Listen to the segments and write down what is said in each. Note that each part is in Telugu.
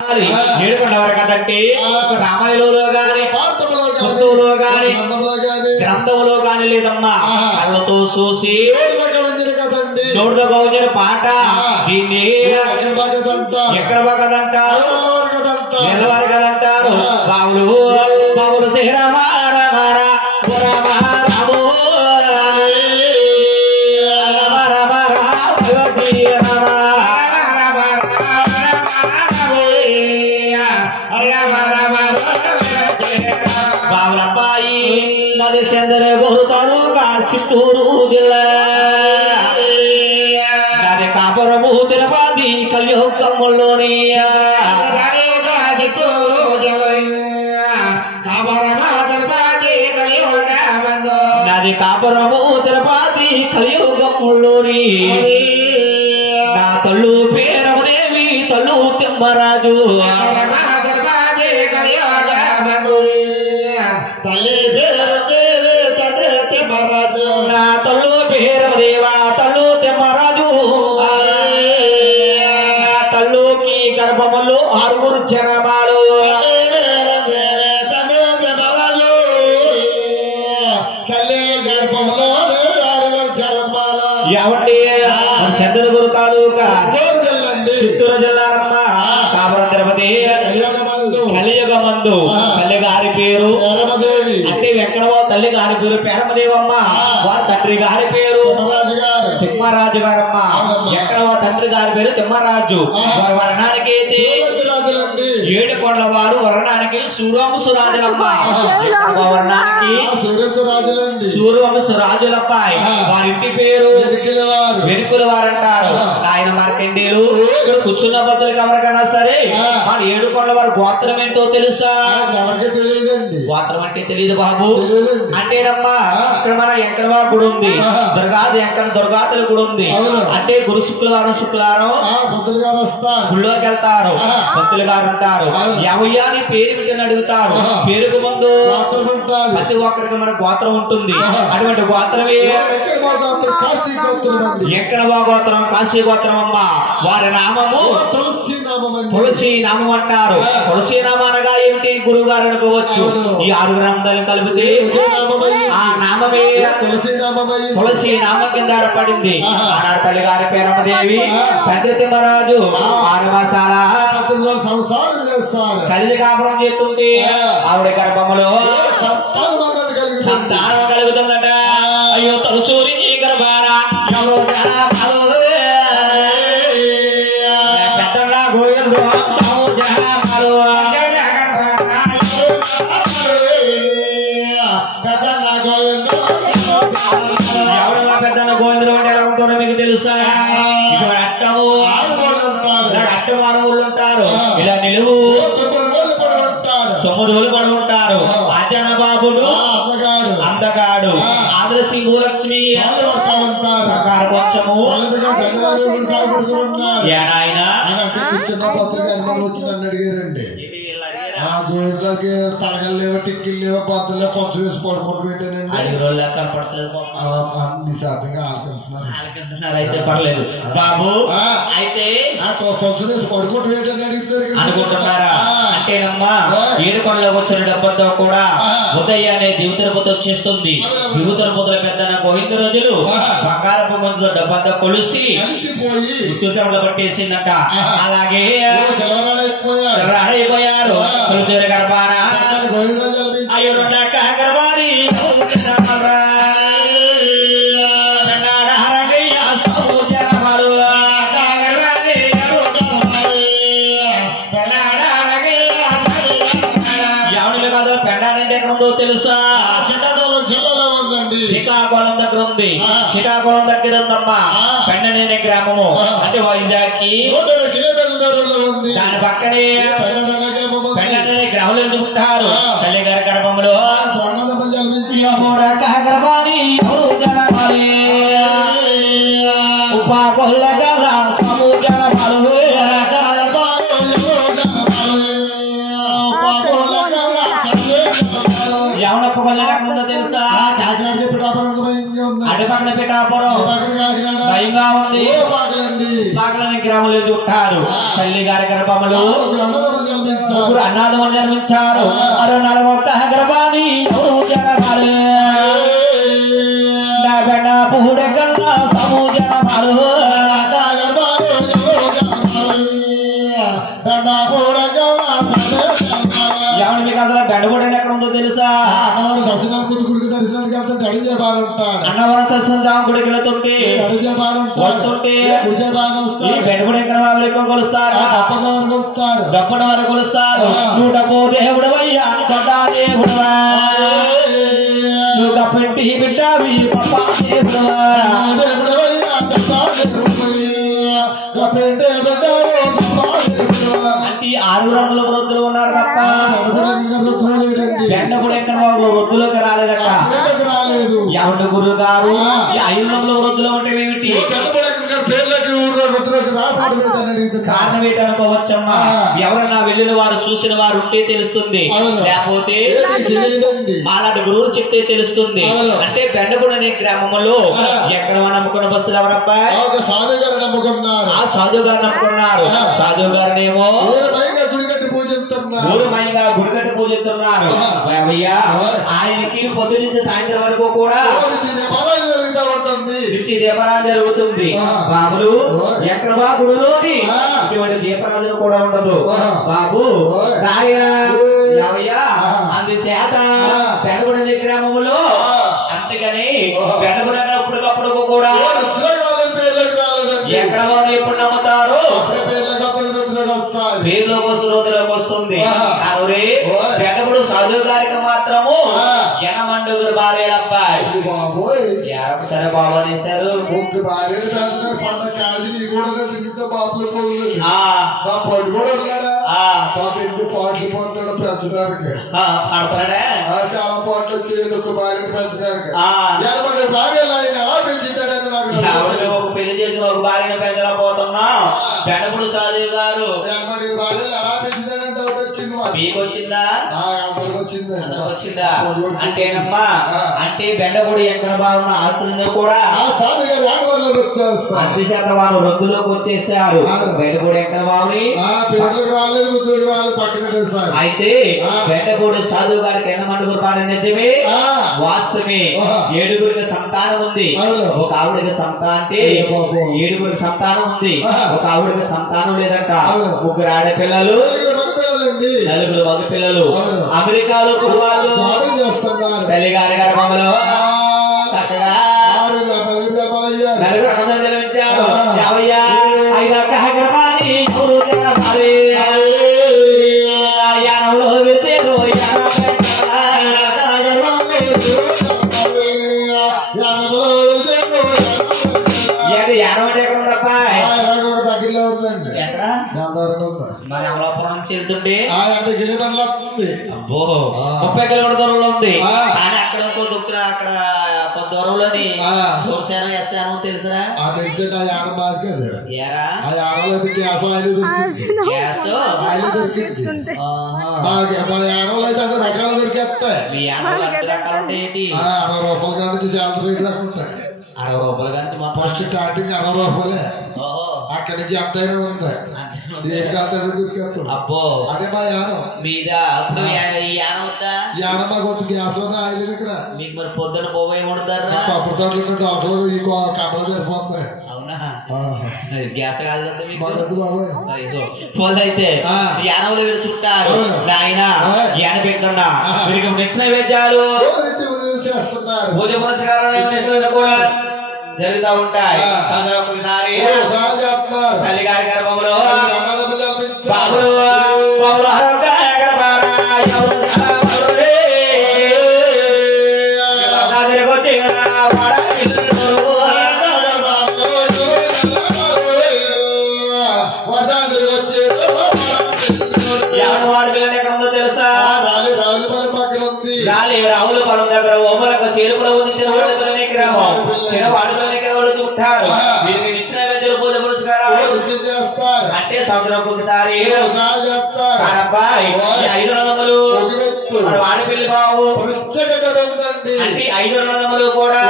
ఏడుకొండవారు కదంటే రామాయణంలో గాని పుస్తకంలో గాని గ్రంథంలో గాని లేదమ్మా కళ్ళతో చూసి నోటితో గౌంచిన పాట దీన్ని ఎక్కడ బాగదంటారు నిలవారు కదంటారు బావులు బావులు బావులబ్బాయి నది చంద్ర గోరుతారు చిత్తూరు జిల్లా నది కాపురము తిరుపతి కలియుగంలోని నది కాపురము తిరుపతి కలియుగంలోని నా తల్లు పేరముదేవి తల్లు తిమ్మరాజు నా తల్లు పేరమదేవా తల్లు తిమ్మరాజు తల్లుకి గర్భములు 6 జనమాలు ఎవండి చంద్రగురు తాలూకా చిత్తూరు జిల్లారమ్మ కాపురం తిరుపతి కలియుగమందు తల్లి గారి పేరు అంటే వెంకటరావు తల్లి గారి పేరు పేరమదేవమ్మ వారి తండ్రి గారి పేరు తిమ్మరాజు గారమ్మ వెంకటరావు తండ్రి గారి పేరు తిమ్మరాజు వారి వర్ణానికి అయితే ఏడుకొండల వారు వర్ణానికి సూర్యవంశరాజులమ్మ వర్ణానికి సూర్యవంశరాజులమ్మ వారి ఇంటి పేరు వెనుకుల వారు అంటారు. ఆయన మార్కండేయులు ఇక్కడ కూర్చున్న బతులకు ఎవరికైనా సరే మన ఏడుకొండల వారి గోత్రం ఏంటో తెలుసా? గోత్రం అంటే తెలియదు బాబు. అంటేనమ్మా ఇక్కడ మన వెంకటవా గుడి ఉంది, దుర్గాతల గుడి ఉంది. అంటే గురు శుక్రవారం గుళ్ళోకి వెళ్తారు, పంతులు గారు ఉంటారు. ఎవయ్యా నీ పేరు పెట్టని అడుగుతారు. పేరుకు ముందు ప్రతి ఒక్కరికి మన గోత్రం ఉంటుంది. అటువంటి గోత్రమే వెంకటవా గోత్రం, కాశీ గోత్రం అమ్మ. వారి నామము తులసి నామం అంటారు. తులసి నామం అనగా ఏమిటి? గురువు గారు అనుకోవచ్చు. ఈ 6 నామాలను కలిపితే ఆ నామమే తులసి నామం కింద పడింది. ఆనాడు తల్లి గారి పేరమ్మదేవి తండ్రి తిమ్మరాజు 6 మాసాల కలిసి కాపురం చేస్తుంది. ఆవిడ గర్భములో సంతానం కలుగుతుందట. అయ్యో తలసూరి గర్భారా పెద్దలా గోయలు ఎవడన్నా పెద్దన్న గోవిందులు అంటే ఎలా ఉంటారో మీకు తెలుసా? ఇక్కడ అట్టము ఊళ్ళు ఉంటారు. ఇలా నిలువు 9 రోజులు పడి ఉంటారు. అజన బాబుడు అందగాడు ఆదర్శి భూలక్ష్మి కొంచెము ఆయన గోవిందులకి తరగలు లేవు, టిక్కిలు లేవు, బద్దలు కొంచెం వేసి పడుకుంటూ పెట్టానండి. 5 రోజులు కనపడలేదు. అన్ని శాతంగా ఆలకిస్తున్నారు. అయితే పర్లేదు బాబు. అయితే కొంచెం వేసి పడుకుంటూ పెట్టాను అనుకుంటున్నారా? అంటేనమ్మా ఏడుకొండలోకి వచ్చిన డబ్బంతో కూడా ఉదయాన్నే దివుతరపుతో వచ్చేస్తుంది. దివుతరపుతుల పెద్దన గోవింద రోజులు బంగారపు ముందు డబ్బంతో కొలిసి చూసంలో పట్టేసిందట. అలాగే రాడైపోయారు తులసూరి గర్భాన. అయ్యో గర్భాని ఎవరిలో కాదు పెండాలంటే ఎక్కడ ఉందో తెలుసా? జిల్లాలో ఉందండి. శ్రీకాకుళం దగ్గర ఉంది. శ్రీకాకుళం దగ్గర ఉందమ్మా పెండనేని గ్రామము. అంటే వైజాగ్ ఉంది. దాని పక్కనే పెండనేని గ్రామంలో ఉంటారు. తల్లి గారి గర్భంలో ఉపాకొల్ల ఎవనొప్పుకొల్ల తెలుసా? అటు పక్కన పిఠాపురం భయంగా ఉంది. పాకలని గ్రామంలో చుట్టారు. తల్లి గారి గర్భములు ముగ్గురు అన్నాదములు జన్మించారు. 61 గర్భాన్ని జనమాలు పూడెక్కల్లా సమూజనమాలు ఎవరి మీకు అసలు బెండబడి ఎక్కడ ఉందో తెలుసా? అన్నవరం సత్యనారాయణ గుడికి వెళ్తుంటే వస్తుంటే ఈ బెండబడి ఎక్కడ వాళ్ళు ఎక్కువ కొలుస్తారు, గొప్పన వారు కొలుస్తారు. నువ్వు డబ్బు దేవుడు అయ్యా దేవుడువా, నువ్వు గప్పింటి బిడ్డవి గొప్ప దేవుడువా. అంటే 6 రంగుల వృద్ధులు ఉన్నారు తప్ప బెండపుడు ఎక్కడ వృద్ధులకు రాలేదట. ఎవరి గురువు గారు 5 రంగుల వృద్ధులు ఉంటే ఏమిటి కారణం ఏంటనుకోవచ్చమ్మా? ఎవరన్నా వెళ్ళిన వారు చూసిన వారు ఉంటే తెలుస్తుంది, లేకపోతే అలాంటి గురువులు చెప్తే తెలుస్తుంది. అంటే బెండపుడు అనే గ్రామంలో ఎక్కడ నమ్ముకున్న బస్తులు ఎవరబ్బా? సాధువు గారు నమ్ముకున్నారు. ఆ సాధువు గారు నమ్ముకున్నారు. సాధువు గారినేమో ఊరమయంగా గుడికట్టి పూజిస్తున్నారు. ఆయనకి పొద్దు నుంచి సాయంత్రం వరకు కూడా దీపారాధన జరుగుతుంది. బాబులు ఎక్కడ గుడిలోని ఇటువంటి దీపారాధన కూడా ఉండదు బాబు. అందుచేత బెండగుడి గ్రామంలో అంతేగాని బెండగుడి అప్పటికప్పుడు కూడా ఎక్కడ వారు ఎప్పుడు నమ్ముతారు పేర్లో రోజులోకి వస్తుంది. బెండగుడు సాధువు గారికి మాత్రము జనమండుగురు భార్యలబ్బాయి సరే బాబు అనేసారు. చాలా పాటలు వచ్చేది ఒక భార్యను పెంచడానికి. పెళ్లి చేసిన ఒక భార్యను పెంచలేకపోతున్నాం. బెండగుడు సాధువు గారు మీకు వచ్చిందా? వచ్చిందా అంటేనమ్మా. అంటే బెండగుడి ఎక్కడ బాగున్న ఆస్తులను కూడా అందుచేత వాళ్ళు రొద్దులోకి వచ్చేసారు. బెండగుడి ఎక్కడ బాగుని అయితే బెండగుడి సాధువు గారికి ఎన్నమండుగురు పాలన నిజమే వాస్తవమే. 7గురికి సంతానం ఉంది. ఒక ఆవిడకి సంతానం అంటే 7గురికి సంతానం ఉంది. ఒక ఆవిడకి సంతానం లేదంట. 3 ఆడపిల్లలు 4 మగ పిల్లలు. అమెరికాలో కుటుంబాలు తల్లిగారి గర్భంలో చక్కగా 4 అన్నదమ్ములు జన్మించారు. 55 గర్భాన్ని యానంలో వెళ్తారు. యానం అంటే ఎక్కడ ఉందప్ప? మరి అమలాపురం నుంచి వెళ్తుంటే 30 కిలోమీటర్లు వస్తుంది. అబ్బో 30 కిలోమీటర్ దూరంలో ఉంది. కానీ అక్కడ దొక్కున అక్కడ కొంత దూరంలోని చూసాను ఎస్సాను తెలుసా? రకాలు దొరికేస్తాయి. 60 రూపాయల కంటే చాలా రేట్ దాకా ఉంటాయి. 60 రూపాయల కంటే ఫస్ట్ స్టార్టింగ్ 60 రూపాయలే. అక్కడి నుంచి ఎంతైనా ఉంది. అబ్బో అదే మా యానం మీద యానం మాకు వద్దు. గ్యాస్ వల్ల ఆయిలేదు ఇక్కడ. మీకు మరి పొద్దున పోయి వండుతారు. కొబ్బరి తోటలు డాక్టర్ ఈ కమల సరిపోతుంది. అవునా? గ్యాస్ కాదు బాబాయ్. అయితే యానంలో వీళ్ళు చుట్టారు. ఆయన యాన పెట్టుకున్నా వీరికి నెక్స్ట్ నైవేద్యాలు చేస్తున్నారు. పూజ పురస్కారం కూడా జరుగుతూ ఉంటాయి. ఒకసారి తల్లిగారి గర్భంలో బాబులు రావుల పొలం దగ్గర ఓమలకు చేరుకుల ఉంది. గ్రామం చిన్నవాడులోనే చుట్టారు. వీరికి ఇచ్చిన పూజ పురస్కారాలు అంటే సంవత్సరం ఒకసారి 5 రంగములు ఆడపిల్లి బావు అంటే 5 రంగములు కూడా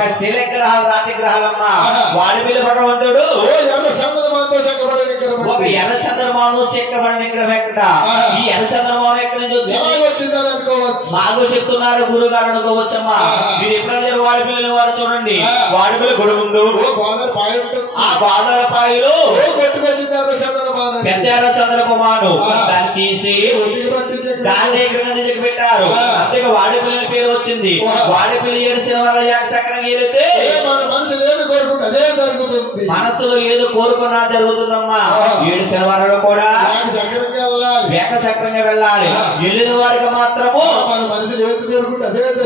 ఒక శిల గ్రహాలు రాతి గ్రహాలమ్మా వాడి మీద భగవంతుడు ఒక ఎర్ర చంద్రమాను చెక్కబడిన విగ్రహం ఎక్కడ ఈ ఎర్ర చంద్రమాను ఎక్కడి నుంచి వచ్చింది మాకు చెప్తున్నారు గురుగారు అనుకోవచ్చమ్మా మీరు ఎప్పుడైనా వాడి పిల్లలు వారు చూడండి వాడి పిల్ల గొడుగు ముందు ఆ గోదావరి పాయలు పెద్ద ఎర్ర చంద్రమాను దాన్ని తీసి దాన్ని దగ్గర పెట్టారు అంతే వాడి పిల్లల పేరు వచ్చింది వాడి పిల్ల ఏడిచిన వల్ల చక్రం ఏదైతే మనసులో ఏదో కోరుకున్నా జరుగుతుందమ్మా ఏడిచిన వారు కూడా చక్రంగా వెళ్ళాలి వెళ్ళిన వారికి మాత్రము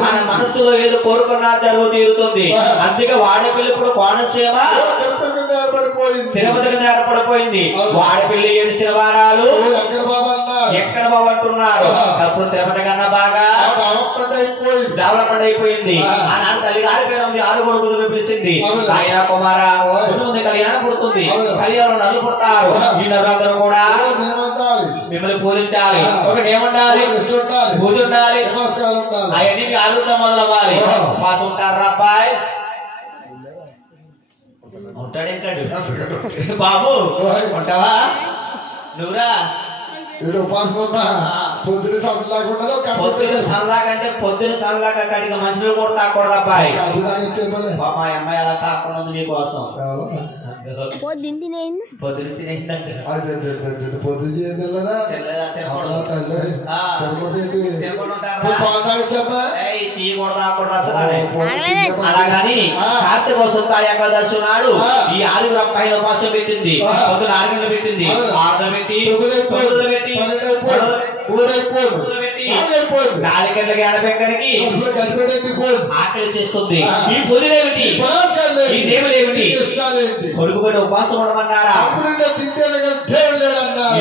మన మనసులో ఏదో కోరుకున్నా జరుగు తీరుతుంది అందుకే వాడపిల్లి ఇప్పుడు కోనసీమ తిరుపతికి ఏర్పడిపోయింది వాడపిల్లి ఏడిచిన వారాలు ఎక్కడ బాబు అంటున్నారు అప్పుడు తిరుపతి కన్నా బాగా డెవలప్మెంట్ అయిపోయింది ఆనాడు తల్లి గారి పేరు ఉంది 6 కొడుకులు పిలిచింది ఆయన కుమార ముందు కళ్యాణం పుడుతుంది కళ్యాణం నలుగు పుడతారు ఈ నలుగురు కూడా మిమ్మల్ని పూజించాలి ఒకటి ఏముండాలి పూజ ఉండాలి అవన్నీ మీ ఆరోగ్యం మొదలవ్వాలి పాస్ ఉంటారా అబ్బాయి ఉంటాడు ఇంటాడు బాబు ఉంటావా నువ్వురా పొద్దున సరదాకంటే పొద్దున సరదాగా కడిగా మనుషులు కూడా తాకూడదు అబ్బాయి మా అమ్మాయి అలా తాకుండా ఉంది నీకోసం పొద్దున తినేయిందంటే అలాగని కార్తీక వసంతాయ ఏకాదశి నాడు ఈ 6 అబ్బాయిల ఉపాసం పెట్టింది పొద్దున 6 గంటలు పెట్టింది 6 పెట్టి 9 పెట్టి 4 గంటలకి ఆడపెక్కడికి ఆకలి చేస్తుంది ఈ పొద్దులేమిటి ఈ దేవులేమిటి కొడుకు పెట్టి ఉపాసం ఉండమన్నారా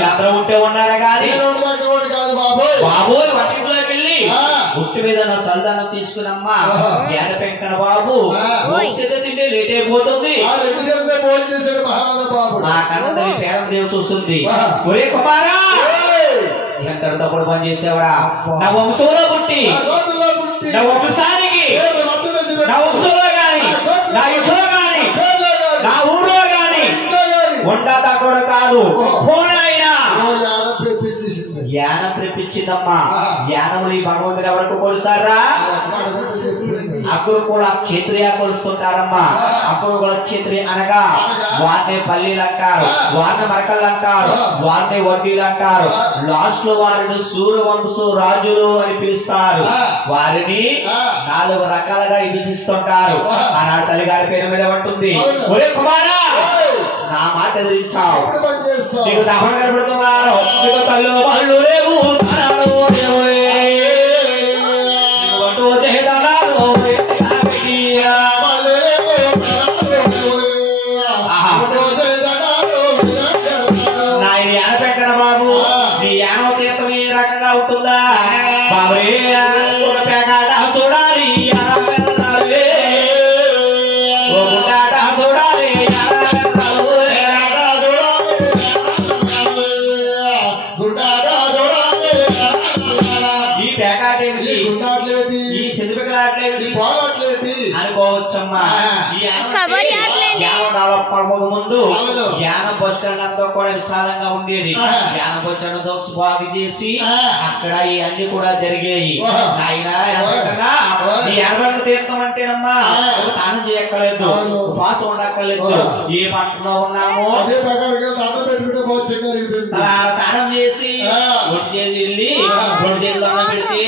అందరూ ఉంటే ఉన్నారా కానీ బాబోయ్ వట్టిలోకి వెళ్ళి గుట్టు మీద సల్దానం తీసుకున్నమ్మా జ్ఞాన పెంకన బాబు తింటే లేట్ అయిపోతుంది మా కన్న తల్లి పేరం దేవు చూస్తుంది ఒరే కుమారా ఎంత తప్పుడు పని చేసేవరా నా వంశంలో పుట్టి నా వంశానికి నా వంశంలో గాని నా యుద్ధంలో గాని నా ఊళ్ళో గాని ఉంటా కూడా కాదు ఫోన్ అయినా జ్ఞానం ప్రేపించిందమ్మా జ్ఞానములు ఈ భగవంతుడు ఎవరికి కొలుస్తారా అప్పుడు కూడా క్షేత్రియ కొలుస్తుంటారమ్మా అప్పుడు కూడా క్షేత్రియ అనగా వారిని పల్లీలు అంటారు వారిని మరకలు అంటారు వారిని వడ్డీలు అంటారు లాస్ట్ లో వారిని సూర్యవంశు రాజులు అని పిలుస్తారు వారిని 4 రకాలుగా విభజిస్తుంటారు ఆనాడు తల్లిగారి పేరు మీద ఉంటుంది ఒరే కుమారా నా మాట ఎదిరించావు నీకు దహనం కనబడుతున్నారు నీకు తల్లి వాళ్ళు లేవు నా ఇది యానపెక్కన బాబు నీ యానవ తీర్థం ఏ రకంగా ఉంటుందా బాబే చూడాలి చూడాలి ఈ పేకాటేమిటి ఈ చెదుపెక్కలాట్లేమిటి అనుకోవచ్చమ్మా ముందు జ్ఞానం బస్ స్టాండ్ అంతా కూడా విశాలంగా ఉండేది జ్ఞానం బస్ స్టాండ్ బాగు చేసి అక్కడ ఇవన్నీ కూడా జరిగేవి ఆయన తీర్థం అంటేనమ్మా స్నానం చేయక్కర్లేదు ఉపాసం ఉండక్కర్లేదు ఏ పంటలో ఉన్నామో స్నానం చేసి వెళ్ళి 2 దండం పెడితే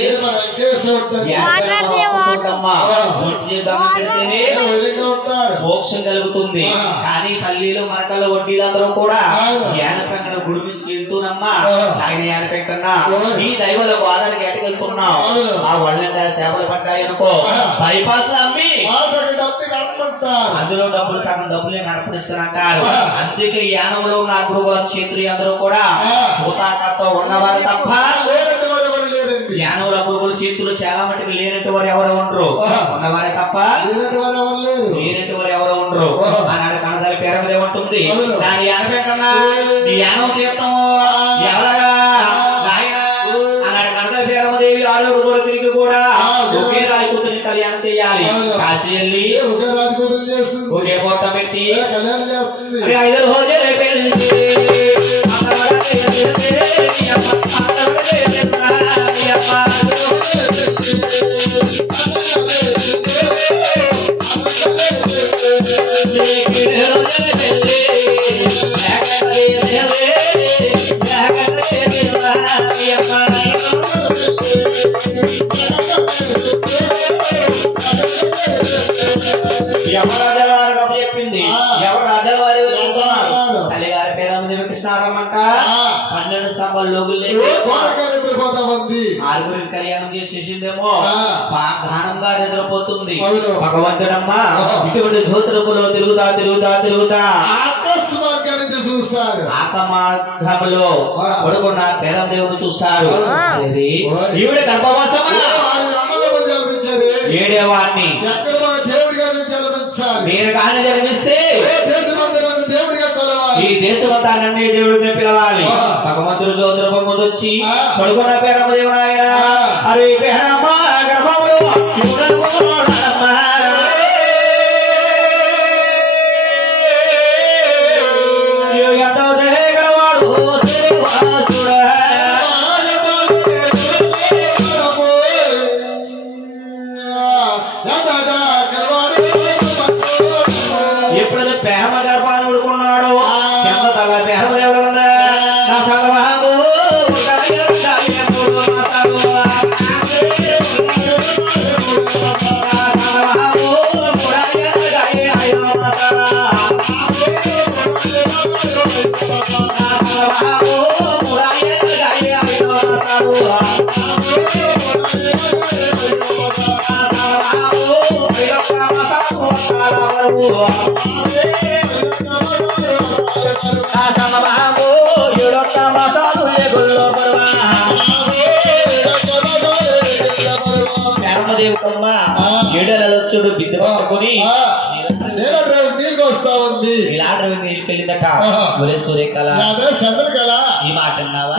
మోక్షం కలుగుతుంది కానీ పల్లీలు మరకలు వడ్డీలు అందరూ కూడా యానపెంకన గుడిమించి వెళ్తూనమ్మా ఆయన యానపెంకన్నా ఈ దైవల వాదానికి ఎటకెళ్తున్నావు ఆ వాళ్ళంటే సేవలు పడ్డాయి అనుకో బైపాస్ అమ్మి అందులో సగం డబ్బులు నేను అర్పణిస్తానంటారు అందుకే యానంలో నా గురువుల క్షేత్రీయ అందరూ కూడా భూతాకతో ఉన్నవారు తప్ప జ్ఞానముల గురువుల చేతులు చాలా మటుకు లేనట్టు వారు ఎవరు ఉండరు ఉన్నవారే తప్ప లేనట్టు వారు ఎవరు ఉండరు ఆనాడు కనదారి పేర మీద ఉంటుంది దాని యానపై కన్నా ఈ యానం తీర్థము ఎవరగా ఆయన ఆనాడు కనదారి పేరమదేవి 6 తిరిగి కూడా ఒకే రాజపుత్రుని కళ్యాణం చేయాలి కాశీ వెళ్ళి ఒకే పొట్ట పెట్టి కళ్యాణం చేస్తుంది 5 రోజులే పెళ్లి చెప్పింది ఎవరు రాజాల వారి తల్లిగారి పేరు కృష్ణారమ్మంట 12 స్తంభాలు లోగులు ఆరుగురికి కళ్యాణం చేసేసిందేమో ఘనంగా నిద్రపోతుంది భగవంతుడమ్మ ఇటువంటి జ్యోతులములో తిరుగుతా తిరుగుతా తిరుగుతా ఆకమార్గంలో పడుకున్న పేరదేవుడు చూస్తారు ఈవిడ గర్భవాసమా ఏడేవాడిని మీరు కానీ జన్మిస్తే ఈ దేశమంతా నన్నే దేవుడిగా పిలవాలి భగవంతుడు జ్యోతిరూపం ముందొచ్చి పడుకున్న పేరమ్మ దేవుడు ఆయన అరే పేరమ్మ గర్భములు ఎప్పుడైతే పేరమ్మ గర్భాన్ని ఉడుకున్నాడు ఎంత తల పేరమ్మ దేవుడు కదా నా సలవాము ఏడలొచ్చుడు బిడ్డ పట్టుకుని నీళ్ళకి వస్తా ఉంది ఇలా నీళ్ళకెళ్ళిందట సూర్యకళ ఈ మాట అన్నావా